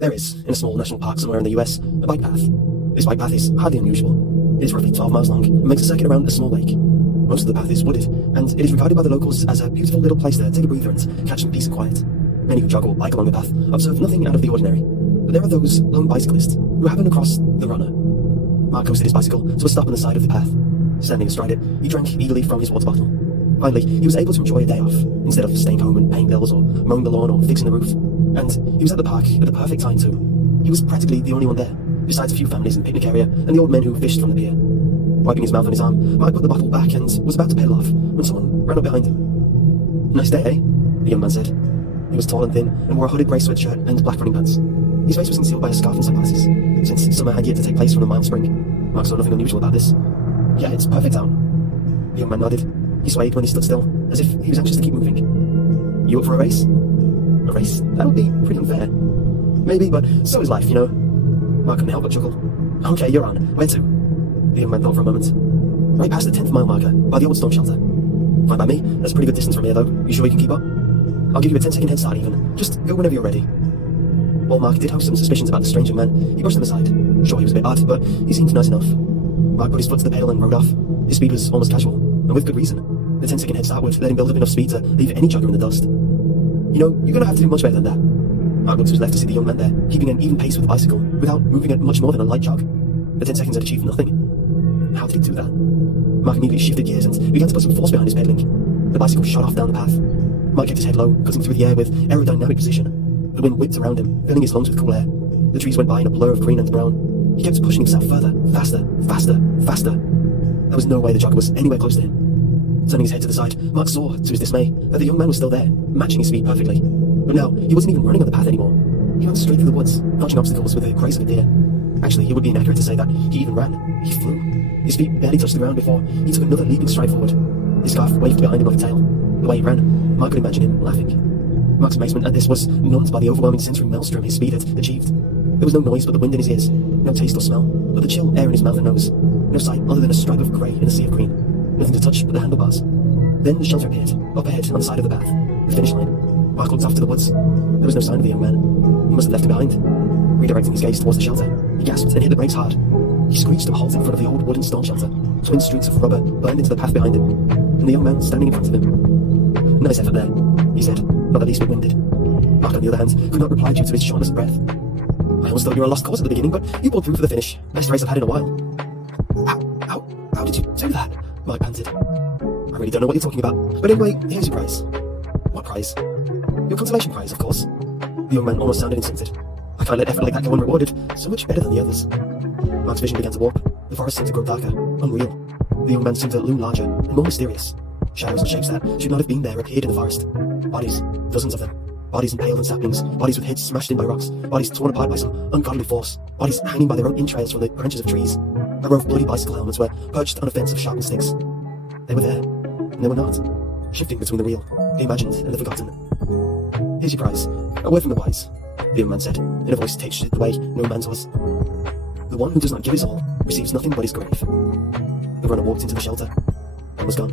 There is, in a small national park somewhere in the US, a bike path. This bike path is hardly unusual. It is roughly 12 miles long and makes a circuit around a small lake. Most of the path is wooded, and it is regarded by the locals as a beautiful little place to take a breather and catch some peace and quiet. Many who jog or bike along the path observe nothing out of the ordinary, but there are those lone bicyclists who happen across the runner. Mark coasted his bicycle to a stop on the side of the path. Standing astride it, he drank eagerly from his water bottle. Finally, he was able to enjoy a day off, instead of staying home and paying bills or mowing the lawn or fixing the roof. And he was at the park at the perfect time too. He was practically the only one there, besides a few families in the picnic area and the old men who fished from the pier. Wiping his mouth on his arm, Mark put the bottle back and was about to pedal off when someone ran up behind him. "Nice day, eh?" the young man said. He was tall and thin and wore a hooded grey sweatshirt and black running pants. His face was concealed by a scarf and sunglasses, since summer had yet to take place from a mild spring. Mark saw nothing unusual about this. "Yeah, it's perfect out." The young man nodded. He swayed when he stood still, as if he was anxious to keep moving. "You up for a race?" "A race? That would be pretty unfair." "Maybe, but so is life, you know." Mark couldn't help but chuckle. "Okay, you're on. Where to?" The young man thought for a moment. "Right past the 10th mile marker, by the old storm shelter." "Fine by me. That's a pretty good distance from here, though. You sure you can keep up?" "I'll give you a 10-second head start even. Just go whenever you're ready." While Mark did have some suspicions about the strange young man, he brushed them aside. Sure, he was a bit odd, but he seemed nice enough. Mark put his foot to the pedal and rode off. His speed was almost casual, and with good reason. The 10-second head start would let him build up enough speed to leave any jogger in the dust. "You know, you're going to have to do much better than that." Mark looked to his left to see the young man there, keeping an even pace with the bicycle, without moving at much more than a light jog. The 10 seconds had achieved nothing. How did he do that? Mark immediately shifted gears and began to put some force behind his pedaling. The bicycle shot off down the path. Mark kept his head low, cutting through the air with aerodynamic precision. The wind whipped around him, filling his lungs with cool air. The trees went by in a blur of green and brown. He kept pushing himself further, faster, faster, faster. There was no way the jogger was anywhere close to him. Turning his head to the side, Mark saw, to his dismay, that the young man was still there, matching his speed perfectly. But now, he wasn't even running on the path anymore. He went straight through the woods, dodging obstacles with the grace of a deer. Actually, it would be inaccurate to say that he even ran. He flew. His feet barely touched the ground before he took another leaping stride forward. His scarf waved behind him like a tail. The way he ran, Mark could imagine him laughing. Mark's amazement at this was numbed by the overwhelming sensory maelstrom his speed had achieved. There was no noise but the wind in his ears, no taste or smell but the chill air in his mouth and nose, no sight other than a stripe of grey in a sea of green, nothing to touch but the handlebars. Then the shelter appeared, up ahead on the side of the path, the finish line. Mark looked off to the woods. There was no sign of the young man. He must have left it behind. Redirecting his gaze towards the shelter, he gasped and hit the brakes hard. He screeched to a halt in front of the old wooden storm shelter. Twin streaks of rubber burned into the path behind him, and the young man standing in front of him. "Nice effort there," he said, not the least bit winded. Mark, on the other hand, could not reply due to his shortness of breath. "I almost thought you were a lost cause at the beginning, but you pulled through for the finish. Best race I've had in a while." How did you do that?" Mark panted. "I really don't know what you're talking about, but anyway, here's your prize." "What prize?" "Your consolation prize, of course." The young man almost sounded insulted. "I can't let effort like that go unrewarded. So much better than the others." Mark's vision began to warp. The forest seemed to grow darker, unreal. The young man seemed to loom larger and more mysterious. Shadows and shapes that should not have been there appeared in the forest. Bodies, dozens of them. Bodies impaled on saplings, bodies with heads smashed in by rocks, bodies torn apart by some ungodly force, bodies hanging by their own entrails from the branches of trees. A row of bloody bicycle helmets were perched on a fence of sharpened sticks. They were there, and they were not, shifting between the real, the imagined, and the forgotten. "Here's your prize, a word from the wise," the young man said, in a voice pitched the way no man's was. "The one who does not give his all receives nothing but his grave." The runner walked into the shelter and was gone.